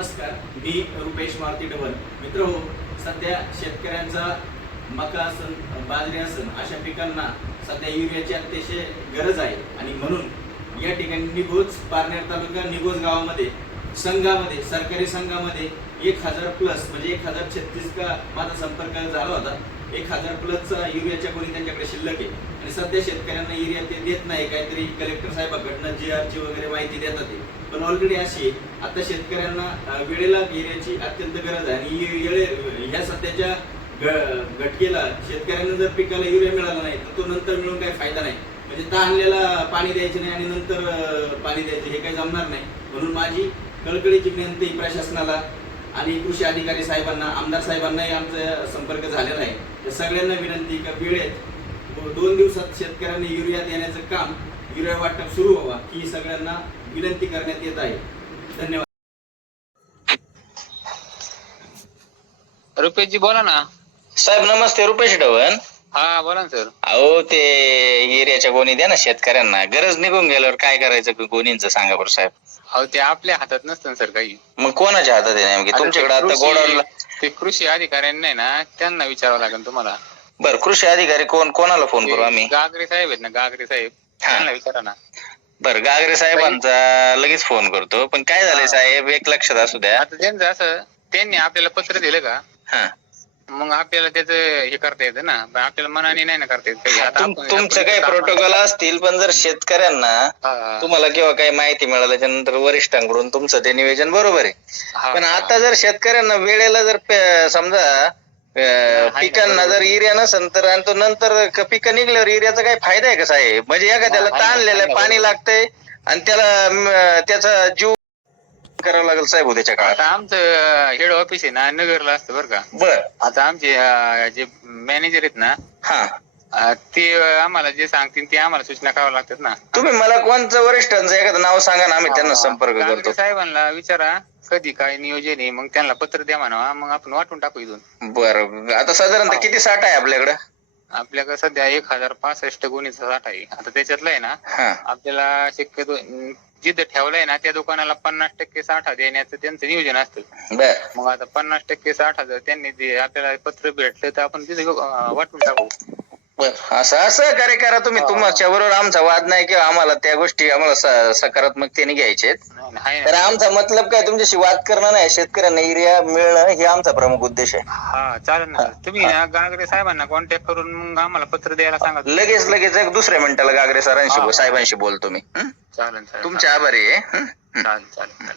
नमस्कार, मी रुपेश मारुती डबल. मित्र हो, सध्या शेतकऱ्यांचा मका असन, बाजरी असन अशा पिकांना सध्या युरियाची अतिशय गरज आहे आणि म्हणून या ठिकाणी निगोज, पारनेर तालुका निगोज गावामध्ये संघामध्ये, सरकारी संघामध्ये 1000 प्लस म्हणजे 1036 का माझा संपर्क झाला होता. 1000 प्लसचा युरियाच्या गोळी त्यांच्याकडे शिल्लक आहे आणि सध्या शेतकऱ्यांना युरिया ते देत नाही. काहीतरी कलेक्टर साहेबांकडनं GR ची वगैरे माहिती देतात ते, पण ऑलरेडी अशी आता शेतकऱ्यांना वेळेला युरियाची अत्यंत गरज आहे आणि ह्या सध्याच्या घटकेला शेतकऱ्यांना जर पिकाला युरिया मिळाला नाही तर तो नंतर मिळून काही फायदा नाही. म्हणजे ताणलेला पाणी द्यायचे नाही आणि नंतर पाणी द्यायचे, हे काही जमणार नाही. म्हणून माझी कळकळीची विनंती प्रशासनाला आणि कृषी अधिकारी साहेबांना, आमदार साहेबांनाही आमचा संपर्क झालेला आहे. तर सगळ्यांना विनंती का वेळेत 2 दिवसात शेतकऱ्यांना युरिया देण्याचं काम, युरिया वाटप सुरू व्हावा ही सगळ्यांना विनंती करण्यात येत आहे. धन्यवाद. रुपेशजी बोला ना. साहेब नमस्ते, रुपेश डवन. हा बोला ना सर. अहो ते युरियाच्या गोणी द्या ना शेतकऱ्यांना. गरज निघून गेल्यावर काय करायचं गोणींचं सांगा बरं साहेब. अहो ते आपल्या हातात नसतं सर काही. मग कोणाच्या हातात आहे नेमकी? तुमच्याकडे आता गोडाऊनला ते कृषी अधिकाऱ्यांना ना, त्यांना विचारावं लागेल तुम्हाला. बरं, कृषी अधिकारी कोणाला फोन करू आम्ही? गागरे साहेब आहेत ना, गागरे साहेब, त्यांना विचारा ना. बरं, गागरे साहेबांचा लगेच फोन करतो. पण काय झालंय साहेब, एक लक्षात असू द्या. आता त्यांचं असं, त्यांनी आपल्याला पत्र दिलं का, हा, मग आपल्याला त्याचं हे करता येतं ना, पण आपल्याला मनाने नाही ना करता येत काही. आता तुमचं काही प्रोटोकॉल असतील, पण जर शेतकऱ्यांना तुम्हाला किंवा काही माहिती मिळाल्याच्या नंतर वरिष्ठांकडून तुमचं ते नियोजन बरोबर आहे. पण आता जर शेतकऱ्यांना वेळेला जर समजा पिकांना जर युरिया नसेल तर, आणि तो नंतर पिकं निघल्यावर युरियाचा काही फायदा आहे का साहेब? म्हणजे एखाद्याला ताणलेलं पाणी लागतंय आणि त्याला त्याचा जीव करावं लागेल साहेब उद्याच्या काळात. आता आमचं हेड ऑफिस आहे ना, नगरला असतं बरं का. बर, आता आमचे जे मॅनेजर आहेत ना, हा, ते आम्हाला जे सांगतील ते आम्हाला सूचना कराव्या लागतात ना. तुम्ही मला कोणतं वरिष्ठांचं एखादं नाव सांगा ना, आम्ही त्यांना संपर्क करतो. साहेबांना विचारा कधी काय नियोजन आहे, मग त्यांना पत्र द्या म्हणा, मग आपण वाटून टाकू इथून. बरं, आता साधारणतः किती साठा आहे आपल्याकडे? आपल्याकडे सध्या 1065 गुणीचा साठा आहे. आता त्याच्यातलं आहे ना, आपल्याला शक्यतो जिथं ठेवलंय ना त्या दुकानाला 50% साठा देण्याचं त्यांचं नियोजन असतं. मग आता 50% साठा जर त्यांनी आपल्याला पत्र भेटलं तर आपण तिथे वाटून टाकू. असं कार्य करा तुम्ही. तुमच्या बरोबर आमचा वाद नाही किंवा आम्हाला त्या गोष्टी आम्हाला सकारात्मकतेने घ्यायचे. तर आमचा मतलब काय तुमच्याशी वाद करणं नाही, शेतकऱ्यांना युरिया मिळणं हे आमचा प्रमुख उद्देश आहे. हा चालेल ना. तुम्ही ना गागरे साहेबांना कॉन्टॅक्ट करून मग आम्हाला पत्र द्यायला सांगा. लगेच एक दुसऱ्या मिनिटाला गागरे सरांशी साहेबांशी बोलतो मी. चालेल. तुमचे आभारी आहे. चालेल.